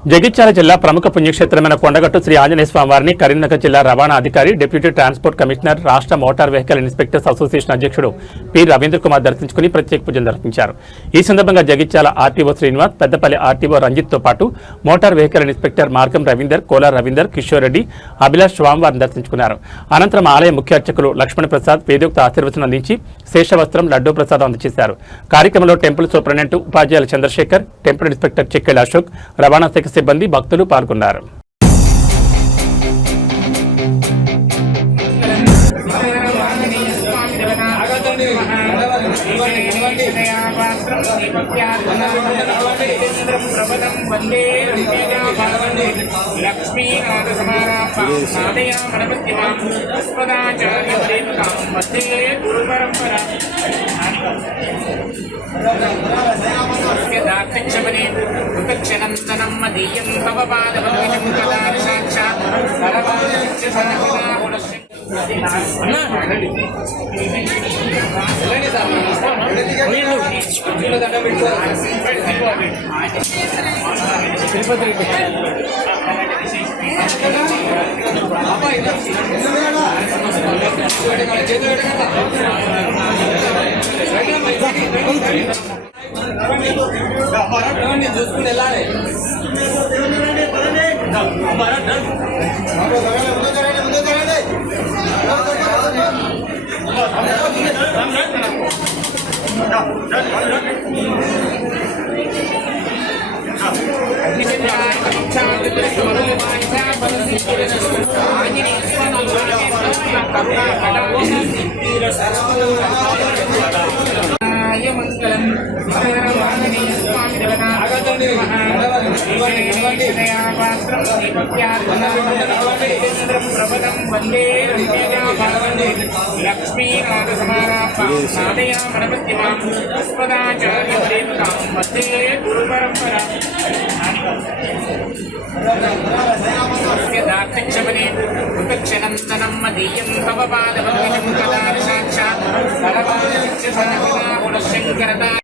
జగిత్యాల జిల్లా ప్రముఖ పుణ్యక్షేత్రమైన కొండగట్టు శ్రీ ఆంజనేయ స్వామివారిని కరీంనగర్ జిల్లా రవాణా అధికారి, డిప్యూటీ ట్రాన్స్పోర్ట్ కమిషనర్, రాష్ట్ర మోటార్ వెహికల్ ఇన్స్పెక్టర్స్ అసోసియేషన్ అధ్యక్షుడు పి రవీంద్ర కుమార్ దర్శించుకుని ప్రత్యేక పూజలు నిర్వహించారు. ఈ సందర్భంగా జగిత్యాల ఆర్టీఓ శ్రీనివాస్, పెద్దపల్లి ఆర్టీఓ రంజిత్తో పాటు మోటార్ వెహికల్ ఇన్స్పెక్టర్ మార్గం రవీందర్, కోలార్ రవీందర్, కిషోర్ రెడ్డి, అభిలాష్ స్వామివారిని దర్శించుకున్నారు. అనంతరం ఆలయ ముఖ్య అర్చకులు లక్ష్మణ ప్రసాద్ వేదోక్త ఆశీర్వచనం అందించి శేషవస్త్రం, లడ్డూ ప్రసాదం అందజేశారు. కార్యక్రమంలో టెంపుల్ సూపరింటెండెంట్ ఉపాధ్యాయుల చంద్రశేఖర్, టెంపుల్ ఇన్స్పెక్టర్ చెక్కెల అశోక్, రవాణా శాఖ సిబ్బంది, భక్తులు పాల్గొన్నారు. క్షణంతనం మదీయం తవ పాదపద్మం కదాని సాక్షాత్ చూసుకుని వెళ్ళాలి. మంగళం ప్రపదం వందే లక్ష్మీనాథసమారాధయామనపత్తిమాం పుష్పదాచార్యపరేతాం మధ్యే గురు పరంపరా దాక్షమనే కృతక్షణంతనం మదీయం తవ పాదపద్మం కదాని సాక్షాత్ శంకరదా